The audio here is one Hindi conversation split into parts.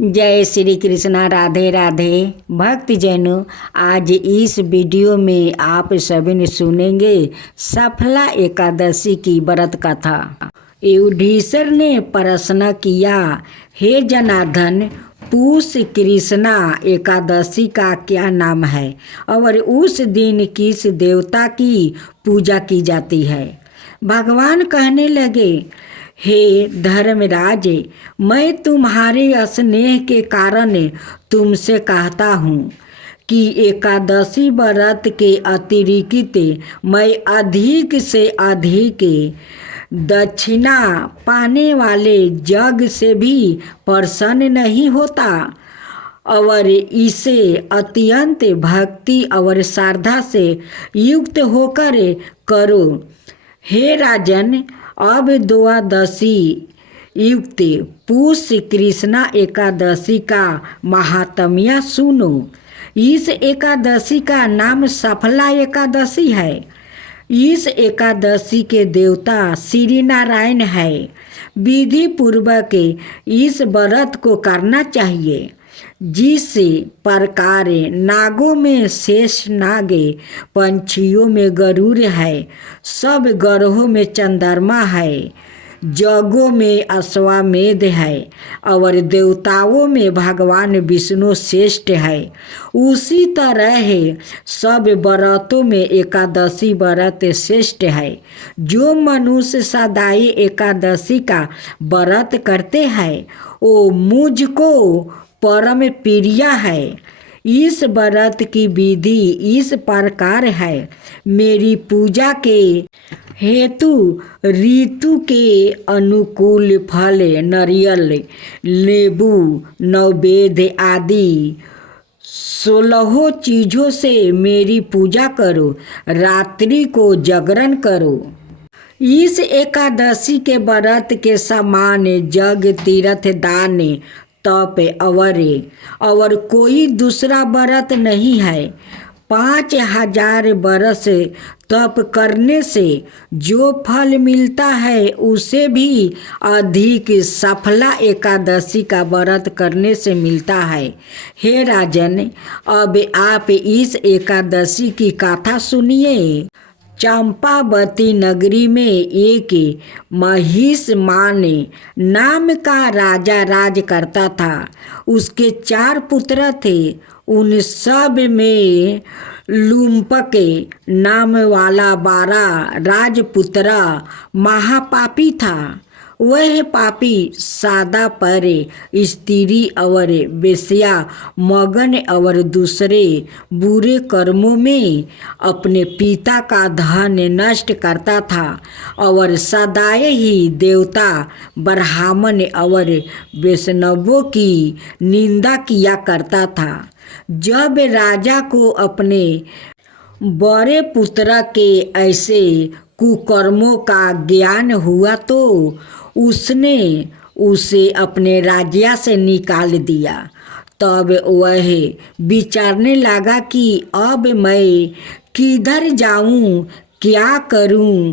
जय श्री कृष्णा। राधे राधे भक्तजनों, आज इस वीडियो में आप सभी ने सुनेंगे सफला एकादशी की व्रत कथा। युधिष्ठिर ने प्रश्न किया, हे जनार्दन, पूष कृष्णा एकादशी का क्या नाम है और उस दिन किस देवता की पूजा की जाती है? भगवान कहने लगे, हे धर्मराज, मैं तुम्हारे स्नेह के कारण तुमसे कहता हूँ कि एकादशी व्रत के अतिरिक्त मैं अधिक से अधिक दक्षिणा पाने वाले जग से भी प्रसन्न नहीं होता और इसे अत्यंत भक्ति और श्रद्धा से युक्त होकर करो। हे राजन, अब द्वादशी युक्त पूष कृष्णा एकादशी का महात्म्य सुनो। इस एकादशी का नाम सफला एकादशी है। इस एकादशी के देवता श्री नारायण है। विधि पूर्वक इस व्रत को करना चाहिए। जिस प्रकार नागों में शेष नाग, पंछियों में गरुड़ है, सब ग्रहों में चंद्रमा है, जगों में अश्वमेध है और देवताओं में भगवान विष्णु श्रेष्ठ है, उसी तरह सब व्रतों में एकादशी व्रत श्रेष्ठ है। जो मनुष्य सदाई एकादशी का व्रत करते हैं वो मुझको परम प्रिय है। इस व्रत की विधि इस प्रकार है। मेरी पूजा के हेतु ऋतु के अनुकूल फल, नारियल, नींबू, नैवेद्य आदि 16 चीज़ों से मेरी पूजा करो। रात्रि को जागरण करो। इस एकादशी के व्रत के समान जग, तीर्थ, दान, तप और कोई दूसरा व्रत नहीं है। 5000 वर्ष तप करने से जो फल मिलता है उसे भी अधिक सफला एकादशी का व्रत करने से मिलता है। हे राजन, अब आप इस एकादशी की कथा सुनिए। चंपावती नगरी में एक महिषमान नाम का राजा राज करता था। उसके 4 पुत्र थे। उन सब में लुम्पक नाम वाला 12 राजपुत्र महापापी था। वह पापी सादा पर स्त्री और वेश्या मगन और दूसरे बुरे कर्मों में अपने पिता का धन नष्ट करता था और सदाए ही देवता, ब्राह्मण और वैष्णवों की निंदा किया करता था। जब राजा को अपने बड़े पुत्र के ऐसे कुकर्मों का ज्ञान हुआ तो उसने उसे अपने राज्य से निकाल दिया। तब वह विचारने लगा कि अब मैं किधर जाऊं, क्या करूं।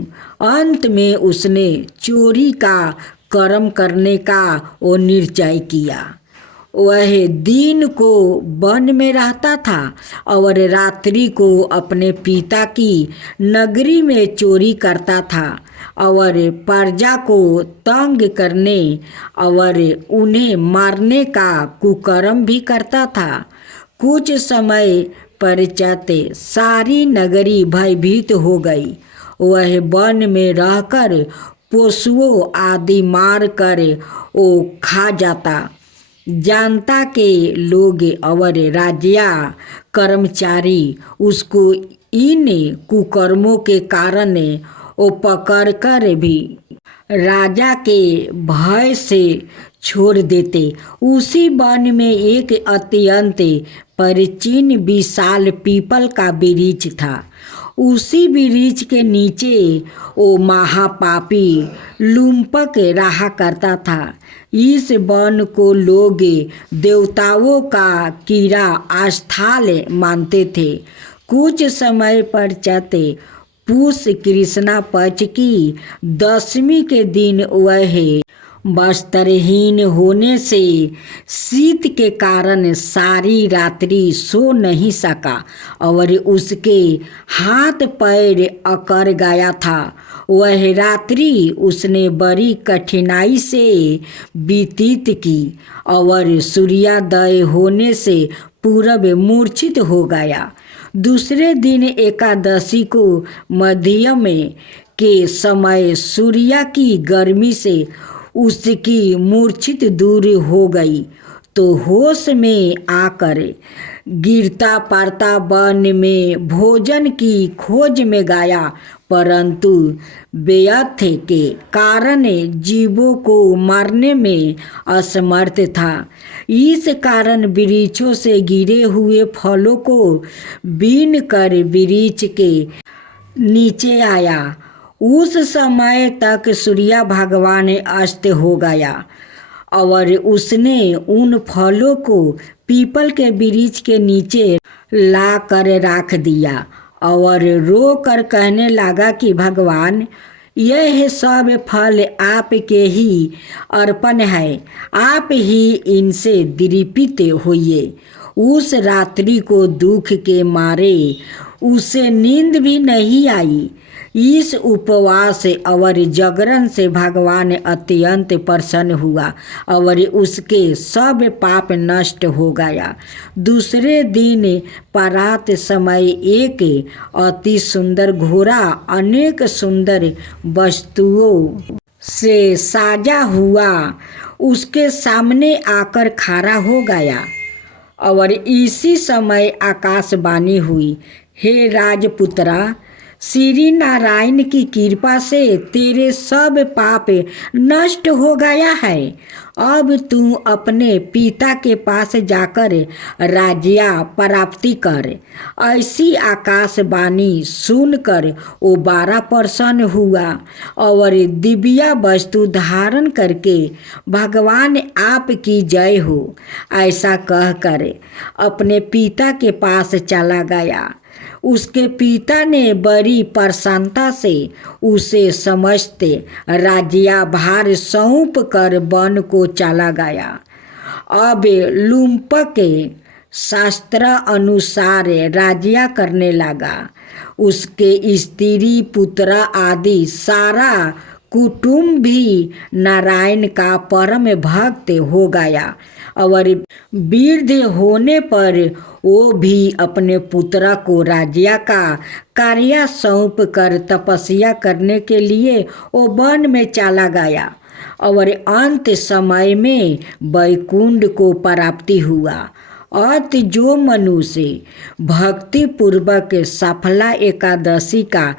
अंत में उसने चोरी का कर्म करने का वो निश्चय किया। वह दिन को वन में रहता था और रात्रि को अपने पिता की नगरी में चोरी करता था और प्रजा को तंग करने और उन्हें मारने का कुकर्म भी करता था। कुछ समय पश्चात सारी नगरी भयभीत हो गई। वह वन में रहकर पशुओं आदि मार कर वो खा जाता। जनता के लोग और राज्य कर्मचारी उसको इन कुकर्मों के कारण वो पकड़ कर भी राजा के भय से छोड़ देते। उसी वन में एक अत्यंत प्राचीन विशाल पीपल का वृक्ष था। उसी वृक्ष के नीचे वो महापापी लुम्पक रहा करता था। इस वन को लोग देवताओं का कीड़ा स्थल मानते थे। कुछ समय पश्चात पूष कृष्णा पक्ष की 10वीं के दिन वह वस्त्रहीन होने से शीत के कारण सारी रात्रि सो नहीं सका और उसके हाथ पैर अकड़ गया था। वह रात्रि उसने बड़ी कठिनाई से व्यतीत की और सूर्योदय होने से पूरब मूर्छित हो गया। दूसरे दिन एकादशी को मध्यम के समय सूर्य की गर्मी से उसकी मूर्छित दूर हो गई तो होश में आकर गिरता पड़ता वन में भोजन की खोज में गया, परंतु व्यर्थ के कारण जीवों को मारने में असमर्थ था। इस कारण वृक्षों से गिरे हुए फलों को बीन कर वृक्ष के नीचे आया। उस समय तक सूर्य भगवान अस्त हो गया और उसने उन फलों को पीपल के वृक्ष के नीचे ला कर रख दिया और रो कर कहने लगा कि भगवान, यह सब फल आपके ही अर्पण है, आप ही इनसे दीपित होइए। उस रात्रि को दुख के मारे उसे नींद भी नहीं आई। इस उपवास और जागरण से भगवान अत्यंत प्रसन्न हुआ और उसके सब पाप नष्ट हो गया। दूसरे दिन प्रात समय एक अति सुंदर घोड़ा अनेक सुंदर वस्तुओं से साजा हुआ उसके सामने आकर खड़ा हो गया और इसी समय आकाशवाणी हुई, हे राजपुत्रा, श्री नारायण की कृपा से तेरे सब पाप नष्ट हो गया है। अब तू अपने पिता के पास जाकर राज्य प्राप्ति कर। ऐसी आकाशवाणी सुनकर वो बड़ा प्रसन्न हुआ और दिव्य वस्तु धारण करके भगवान आपकी जय हो ऐसा कहकर अपने पिता के पास चला गया। उसके पिता ने बड़ी प्रसन्नता से उसे समस्त राज्यभार सौंप कर वन को चला गया। अब लुम्पक शास्त्र अनुसार राज्य करने लगा। उसके स्त्री पुत्र आदि सारा कुटुंब भी नारायण का परम भक्त हो गया और वृद्ध होने पर वो भी अपने पुत्र को राज्य का कार्य सौंप कर तपस्या करने के लिए वो वन में चला गया और अंत समय में वैकुंठ को प्राप्ति हुआ। अत जो मनुष्य भक्ति पूर्वक सफला एकादशी का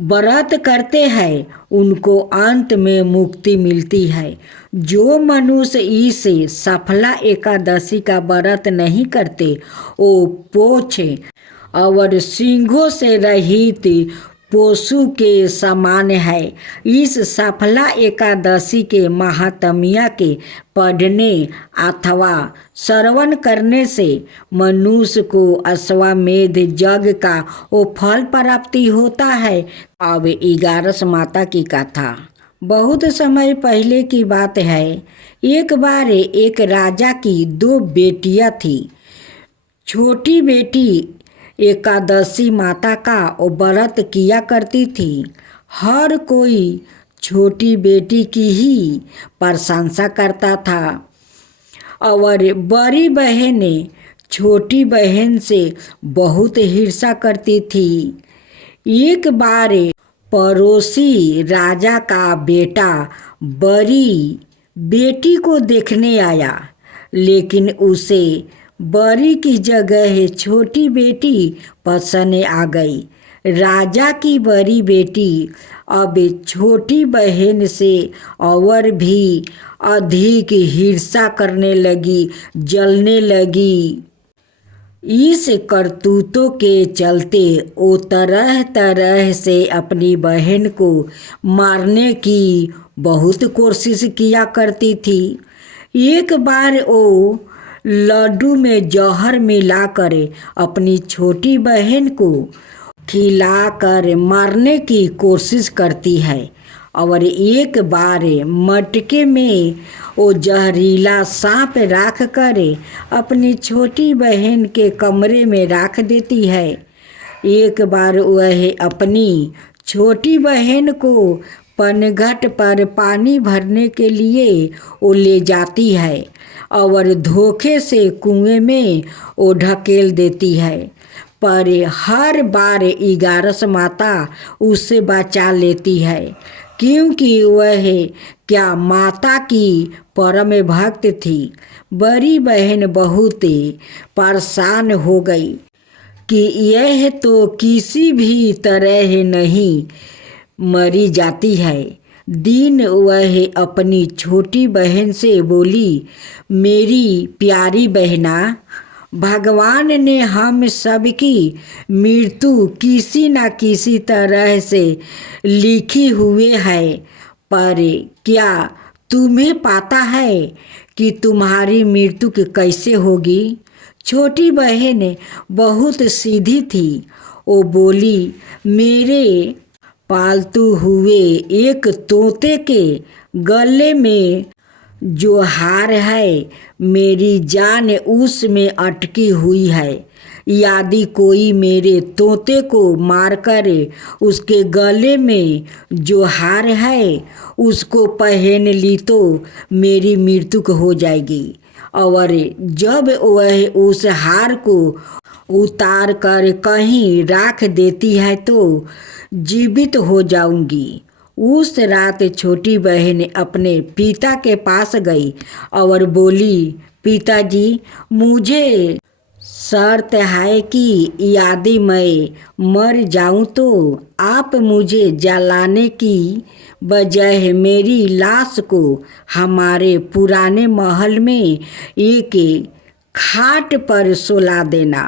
व्रत करते हैं उनको अंत में मुक्ति मिलती है। जो मनुष्य इस सफला एकादशी का व्रत नहीं करते वो पोछ और सींगों से रहित पशु के समान है। इस सफला एकादशी के महात्म्य के पढ़ने अथवा श्रवण करने से मनुष्य को अश्वमेध यज्ञ का वो फल प्राप्ति होता है। अब 11 माता की कथा। बहुत समय पहले की बात है। एक बार एक राजा की 2 बेटियां थी। छोटी बेटी एकादशी माता का व्रत किया करती थी। हर कोई छोटी बेटी की ही प्रशंसा करता था और बड़ी बहन छोटी बहन से बहुत ईर्ष्या करती थी। एक बार पड़ोसी राजा का बेटा बड़ी बेटी को देखने आया, लेकिन उसे बड़ी की जगह छोटी बेटी पसंद आ गई। राजा की बड़ी बेटी अब छोटी बहन से और भी अधिक ईर्ष्या करने लगी, जलने लगी। इस करतूतों के चलते वो तरह तरह से अपनी बहन को मारने की बहुत कोशिश किया करती थी। एक बार वो लड्डू में जहर मिलाकर अपनी छोटी बहन को खिलाकर मारने की कोशिश करती है और एक बार मटके में वो जहरीला सांप रख कर अपनी छोटी बहन के कमरे में रख देती है। एक बार वह अपनी छोटी बहन को पनघट पर पानी भरने के लिए वो ले जाती है और धोखे से कुएं में वो ढकेल देती है, पर हर बार इगारस माता उसे बचा लेती है, क्योंकि वह क्या माता की परम भक्त थी। बड़ी बहन बहुत परेशान हो गई कि यह तो किसी भी तरह नहीं मरी जाती है। दिन वह अपनी छोटी बहन से बोली, मेरी प्यारी बहना, भगवान ने हम सबकी मृत्यु किसी न किसी तरह से लिखी हुई है, पर क्या तुम्हें पता है कि तुम्हारी मृत्यु कैसे होगी? छोटी बहन बहुत सीधी थी। वो बोली, मेरे पालतू हुए एक तोते के गले में जो हार है, मेरी जान उसमें अटकी हुई है। यदि कोई मेरे तोते को मारकर उसके गले में जो हार है उसको पहन ली तो मेरी मृत्यु हो जाएगी, और जब वह उस हार को उतार कर कहीं रख देती है तो जीवित हो जाऊंगी। उस रात छोटी बहन अपने पिता के पास गई और बोली, पिताजी, मुझे शर्त है कि यदि मैं मर जाऊं तो आप मुझे जलाने की बजाय मेरी लाश को हमारे पुराने महल में एक खाट पर सुला देना।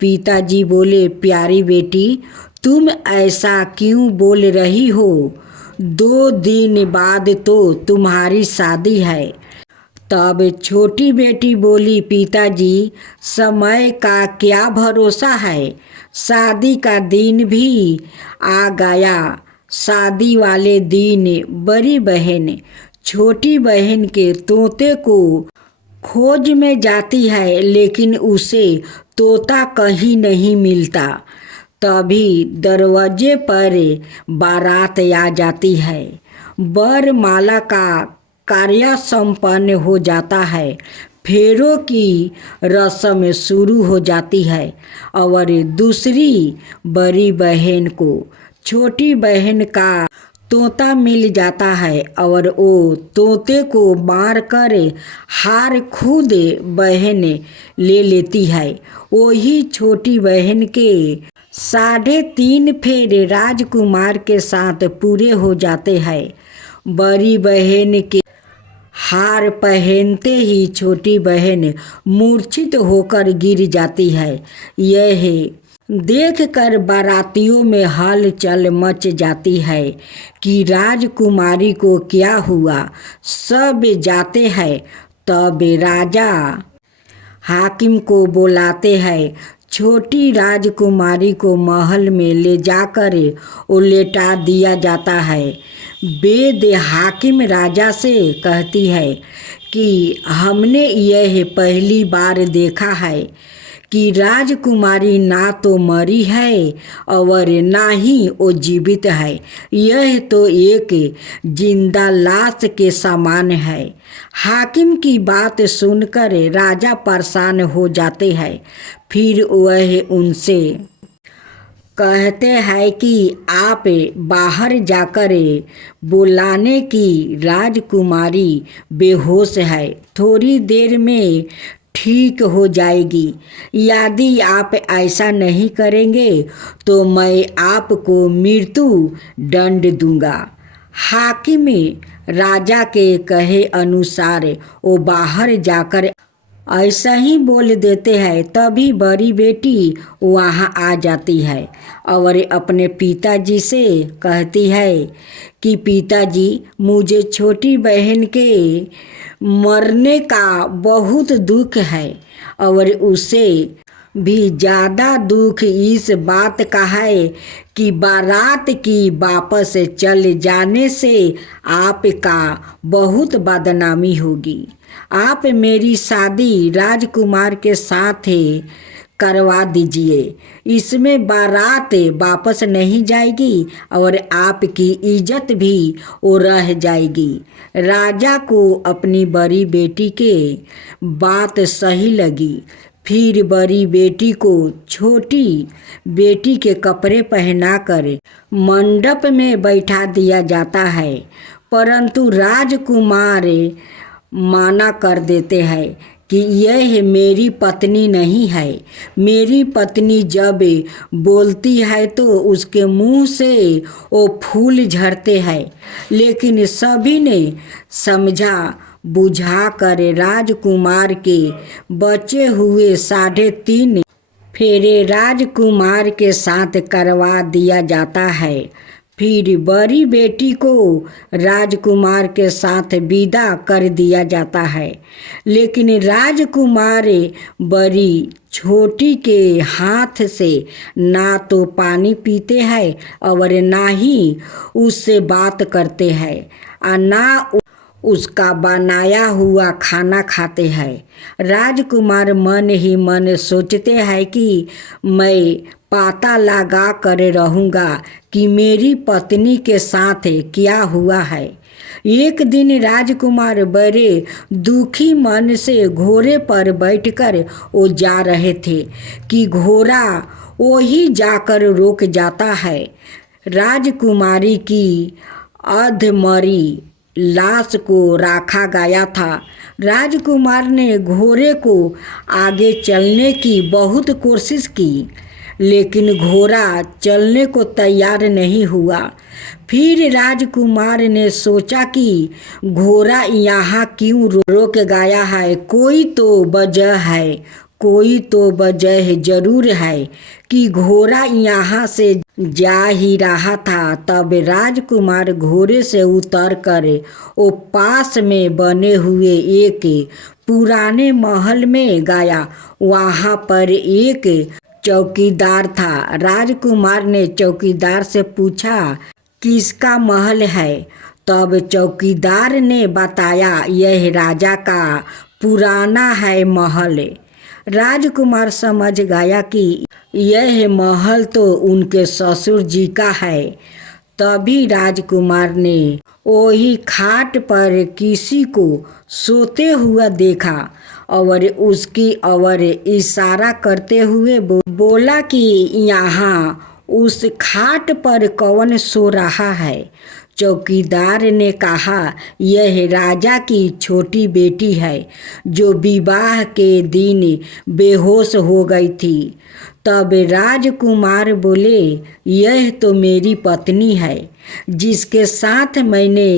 पिताजी बोले, प्यारी बेटी, तुम ऐसा क्यों बोल रही हो? 2 दिन बाद तो तुम्हारी शादी है। तब छोटी बेटी बोली, पिताजी, समय का क्या भरोसा है, शादी का दिन भी आ गया। शादी वाले दिन बड़ी बहन छोटी बहन के तोते को खोज में जाती है, लेकिन उसे तोता कहीं नहीं मिलता। तभी दरवाजे पर बारात आ जाती है। वरमाला का कार्य संपन्न हो जाता है। फेरों की रस्म शुरू हो जाती है और दूसरी बड़ी बहन को छोटी बहन का तोता मिल जाता है और वो तोते को मार कर हार खुद बहन ले लेती है। वही छोटी बहन के 3.5 फेरे राजकुमार के साथ पूरे हो जाते हैं। बड़ी बहन के हार पहनते ही छोटी बहन मूर्छित होकर गिर जाती है। यह देखकर बारातियों में हलचल मच जाती है कि राजकुमारी को क्या हुआ। सब जाते हैं। तब राजा हाकिम को बुलाते हैं। छोटी राजकुमारी को महल में ले जाकर उलेटा दिया जाता है। वेद हाकिम राजा से कहती है कि हमने यह पहली बार देखा है कि राजकुमारी ना तो मरी है और ना ही वो जीवित है। यह तो एक जिंदा लाश के समान है। हाकिम की बात सुनकर राजा परेशान हो जाते हैं। फिर वह उनसे कहते हैं कि आप बाहर जाकर बुलाने की राजकुमारी बेहोश है, थोड़ी देर में ठीक हो जाएगी। यदि आप ऐसा नहीं करेंगे तो मैं आपको मृत्यु दंड दूंगा। हाकिम राजा के कहे अनुसार वो बाहर जाकर ऐसा ही बोल देते हैं। तभी बड़ी बेटी वहाँ आ जाती है और अपने पिताजी से कहती है कि पिताजी, मुझे छोटी बहन के मरने का बहुत दुख है और उसे भी ज़्यादा दुख इस बात का है कि बारात की वापस चल जाने से आपका बहुत बदनामी होगी। आप मेरी शादी राजकुमार के साथ करवा दीजिए। इसमें बारात वापस नहीं जाएगी और आपकी इज्जत भी वो रह जाएगी। राजा को अपनी बड़ी बेटी के बात सही लगी। फिर बड़ी बेटी को छोटी बेटी के कपड़े पहनाकर मंडप में बैठा दिया जाता है, परंतु राजकुमार माना कर देते हैं कि यह मेरी पत्नी नहीं है। मेरी पत्नी जब बोलती है तो उसके मुंह से वो फूल झड़ते हैं। लेकिन सभी ने समझा बुझा कर राजकुमार के बचे हुए 3.5 फेरे राजकुमार के साथ करवा दिया जाता है। फिर बड़ी बेटी को राजकुमार के साथ विदा कर दिया जाता है। लेकिन राजकुमार बड़ी छोटी के हाथ से ना तो पानी पीते हैं और ना ही उससे बात करते हैं और ना उसका बनाया हुआ खाना खाते हैं। राजकुमार मन ही मन सोचते हैं कि मैं पता लगा कर रहूँगा कि मेरी पत्नी के साथ क्या हुआ है। एक दिन राजकुमार बड़े दुखी मन से घोड़े पर बैठकर वो जा रहे थे कि घोड़ा वही जाकर रुक जाता है। राजकुमारी की अधमरी लाश को रखा गया था। राजकुमार ने घोड़े को आगे चलने की बहुत कोशिश की, लेकिन घोड़ा चलने को तैयार नहीं हुआ। फिर राजकुमार ने सोचा कि घोड़ा यहाँ क्यों रोक गया है, कोई तो वजह है, कोई तो वजह जरूर है कि घोड़ा यहाँ से जा ही रहा था। तब राजकुमार घोड़े से उतरकर वो पास में बने हुए एक पुराने महल में गया। वहाँ पर एक चौकीदार था। राजकुमार ने चौकीदार से पूछा किसका महल है। तब चौकीदार ने बताया यह राजा का पुराना है महल। राजकुमार समझ गया कि यह महल तो उनके ससुर जी का है। तभी राजकुमार ने वही खाट पर किसी को सोते हुआ देखा और उसकी ओर इशारा करते हुए बोला कि यहाँ उस खाट पर कौन सो रहा है। चौकीदार ने कहा यह राजा की छोटी बेटी है जो विवाह के दिन बेहोश हो गई थी। तब राजकुमार बोले यह तो मेरी पत्नी है जिसके साथ मैंने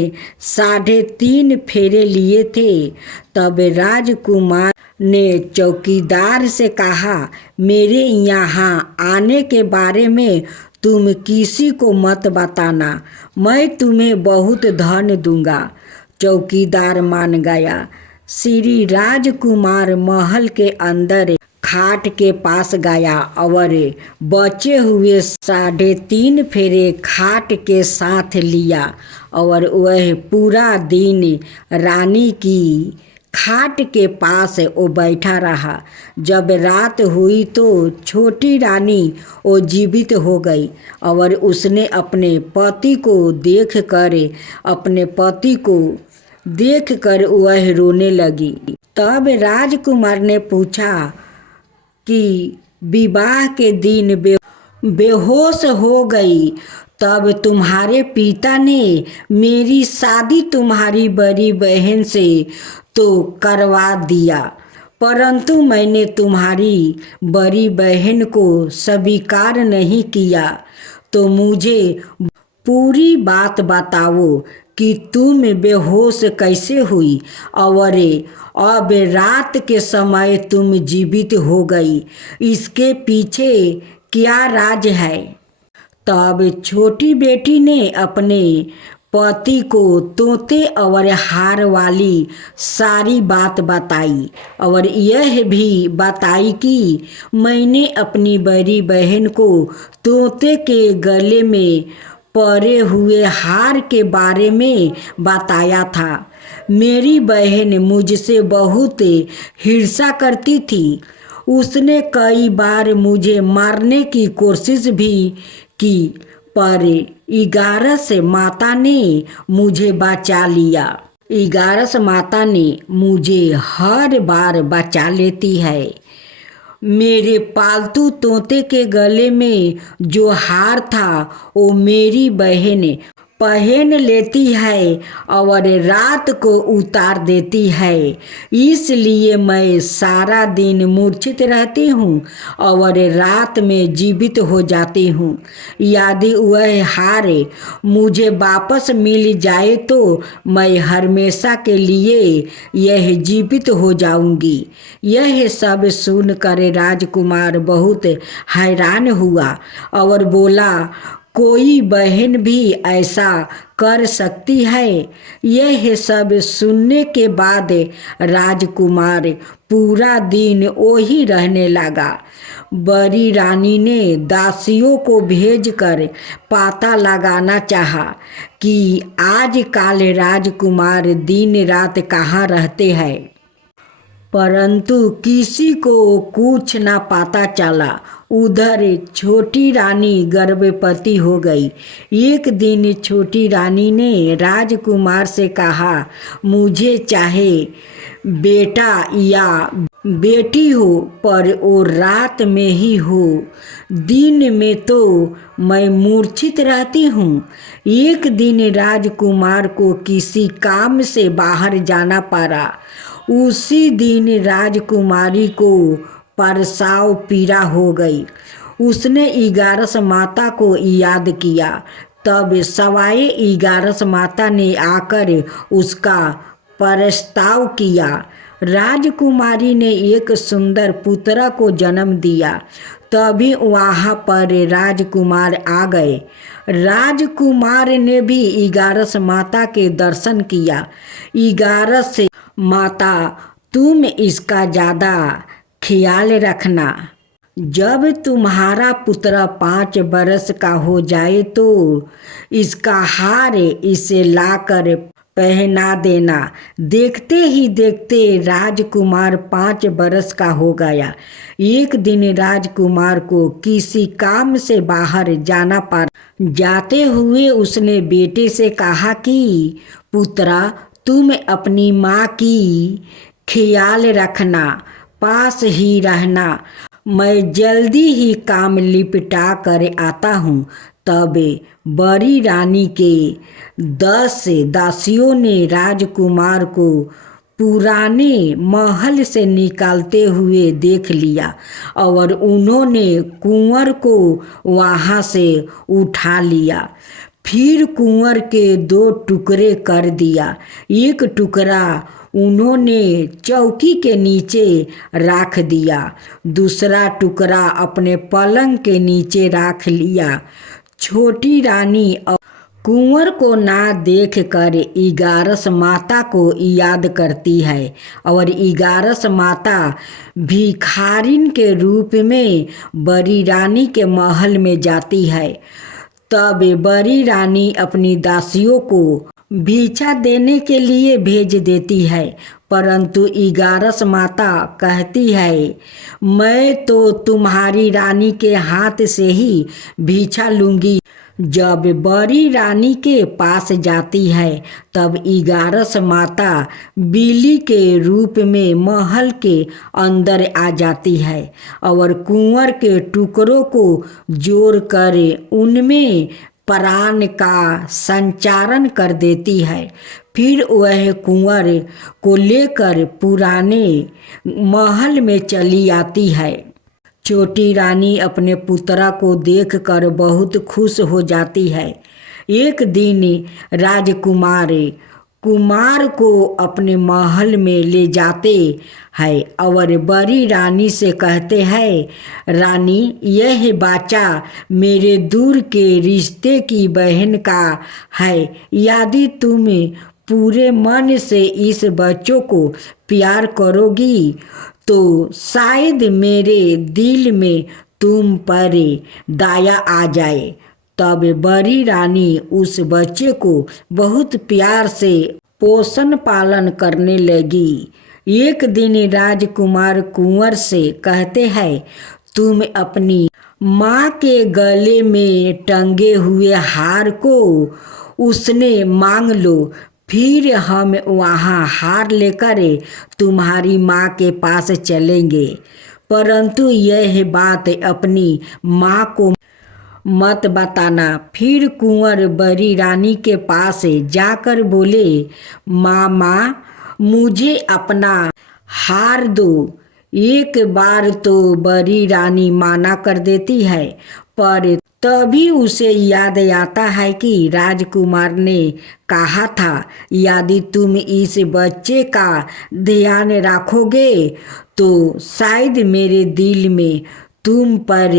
3.5 फेरे लिए थे। तब राजकुमार ने चौकीदार से कहा मेरे यहाँ आने के बारे में तुम किसी को मत बताना, मैं तुम्हें बहुत धन दूंगा। चौकीदार मान गया। श्री राजकुमार महल के अंदर खाट के पास गया और बचे हुए 3.5 फेरे खाट के साथ लिया और वह पूरा दिन रानी की खाट के पास वो बैठा रहा। जब रात हुई तो छोटी रानी वो जीवित हो गई और उसने अपने पति को देखकर वह रोने लगी। तब राजकुमार ने पूछा कि विवाह के दिन बेहोश हो गई, तब तुम्हारे पिता ने मेरी शादी तुम्हारी बड़ी बहन से तो करवा दिया, परंतु मैंने तुम्हारी बड़ी बहन को स्वीकार नहीं किया। तो मुझे पूरी बात बताओ कि तुम बेहोश कैसे हुई और अब रात के समय तुम जीवित हो गई, इसके पीछे क्या राज है। तब छोटी बेटी ने अपने पति को तोते और हार वाली सारी बात बताई और यह भी बताई कि मैंने अपनी बड़ी बहन को तोते के गले में परे हुए हार के बारे में बताया था। मेरी बहन मुझसे बहुत हिर्सा करती थी। उसने कई बार मुझे मारने की कोशिश भी की, पर 11 माता ने मुझे बचा लिया। 11 माता ने मुझे हर बार बचा लेती है। मेरे पालतू तोते के गले में जो हार था वो मेरी बहन पहन लेती है और रात को उतार देती है। इसलिए मैं सारा दिन मूर्छित रहती हूँ और रात में जीवित हो जाती हूँ। यदि वह हार मुझे वापस मिल जाए तो मैं हमेशा के लिए यह जीवित हो जाऊंगी। यह सब सुनकर राजकुमार बहुत हैरान हुआ और बोला, कोई बहन भी ऐसा कर सकती है? यह सब सुनने के बाद राजकुमार पूरा वही वही रहने लगा। बड़ी रानी ने दासियों को भेजकर पता लगाना चाहा कि आजकल राजकुमार दिन रात कहाँ रहते हैं, परंतु किसी को कुछ ना पता चला। उधर छोटी रानी गर्भवती हो गई। एक दिन छोटी रानी ने राजकुमार से कहा, मुझे चाहे बेटा या बेटी हो पर वो रात में ही हो, दिन में तो मैं मूर्छित रहती हूँ। एक दिन राजकुमार को किसी काम से बाहर जाना पड़ा। उसी दिन राजकुमारी को प्रसव पीड़ा हो गई। उसने 11 माता को याद किया। तब सवाए 11 माता ने आकर उसका प्रस्ताव किया। राजकुमारी ने एक सुंदर पुत्र को जन्म दिया। तभी वहाँ पर राजकुमार आ गए। राजकुमार ने भी 11 माता के दर्शन किया। 11 माता, तुम इसका ज़्यादा ख्याल रखना। जब तुम्हारा पुत्र 5 बरस का हो जाए तो इसका हार इसे लाकर पहना देना। देखते ही देखते राजकुमार 5 बरस का हो गया। एक दिन राजकुमार को किसी काम से बाहर जाना पड़ा। जाते हुए उसने बेटे से कहा कि पुत्रा, तुम अपनी माँ की ख्याल रखना, पास ही रहना। मैं जल्दी ही काम लिपटा कर आता हूँ। तब बड़ी रानी के 10 दासियों ने राजकुमार को पुराने महल से निकालते हुए देख लिया और उन्होंने कुंवर को वहाँ से उठा लिया। फिर कुंवर के 2 टुकड़े कर दिया। एक टुकड़ा उन्होंने चौकी के नीचे रख दिया, दूसरा टुकड़ा अपने पलंग के नीचे रख लिया। छोटी रानी कुंवर को ना देख कर 11 माता को याद करती है और 11 माता भिखारिन के रूप में बड़ी रानी के महल में जाती है। तब बड़ी रानी अपनी दासियों को भिक्षा देने के लिए भेज देती है, परंतु 11 माता कहती है, मैं तो तुम्हारी रानी के हाथ से ही भिक्षा लूँगी। जब बड़ी रानी के पास जाती है तब 11 माता बिल्ली के रूप में महल के अंदर आ जाती है और कुंवर के टुकड़ों को जोड़कर उनमें प्राण का संचारण कर देती है। फिर वह कुंवर को लेकर पुराने महल में चली आती है। छोटी रानी अपने पुत्रा को देखकर बहुत खुश हो जाती है। एक दिन राजकुमार कुमार को अपने महल में ले जाते हैं और बड़ी रानी से कहते हैं, रानी यह बच्चा मेरे दूर के रिश्ते की बहन का है। यदि तुम पूरे मन से इस बच्चों को प्यार करोगी तो शायद मेरे दिल में तुम पर दया आ जाए। तब बड़ी रानी उस बच्चे को बहुत प्यार से पोषण पालन करने लगी। एक दिन राजकुमार कुंवर से कहते हैं, तुम अपनी माँ के गले में टंगे हुए हार को उसने मांग लो, फिर हम वहाँ हार लेकर तुम्हारी माँ के पास चलेंगे। परंतु यह बात अपनी माँ को मत बताना। फिर कुंवर बड़ी रानी के पास जाकर बोले, मामा मुझे अपना हार दो। एक बार तो बड़ी रानी माना कर देती है, पर तभी उसे याद आता है कि राजकुमार ने कहा था, यदि तुम इस बच्चे का ध्यान रखोगे तो शायद मेरे दिल में तुम पर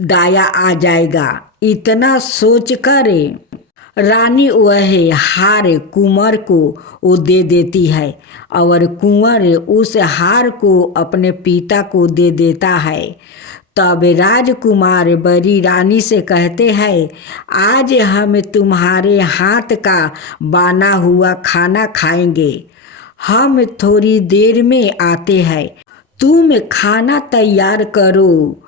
दया आ जाएगा। इतना सोचकर रानी वह हार कुंवर को वो दे देती है और कुंवर उस हार को अपने पिता को दे देता है। तब राजकुमार बड़ी रानी से कहते हैं, आज हम तुम्हारे हाथ का बना हुआ खाना खाएंगे। हम थोड़ी देर में आते हैं, तुम खाना तैयार करो।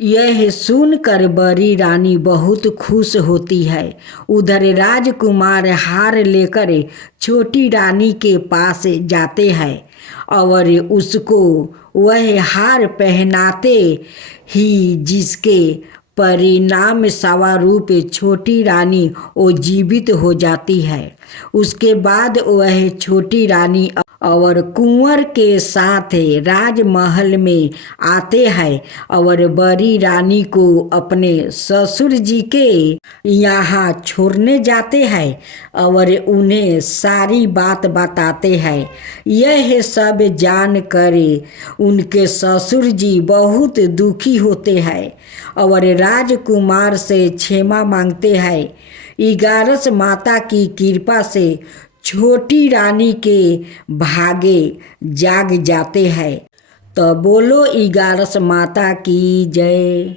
यह सुनकर बड़ी रानी बहुत खुश होती है। उधर राजकुमार हार लेकर छोटी रानी के पास जाते हैं और उसको वह हार पहनाते ही जिसके परिणाम स्वरूप छोटी रानी वो जीवित हो जाती है। उसके बाद वह छोटी रानी और कुंवर के साथ राजमहल में आते हैं और बड़ी रानी को अपने ससुर जी के यहाँ छोड़ने जाते हैं और उन्हें सारी बात बताते हैं। यह सब जानकर उनके ससुर जी बहुत दुखी होते हैं और राजकुमार से क्षमा मांगते हैं। 11 माता की कृपा से छोटी रानी के भागे जाग जाते हैं। तो बोलो 11 माता की जय।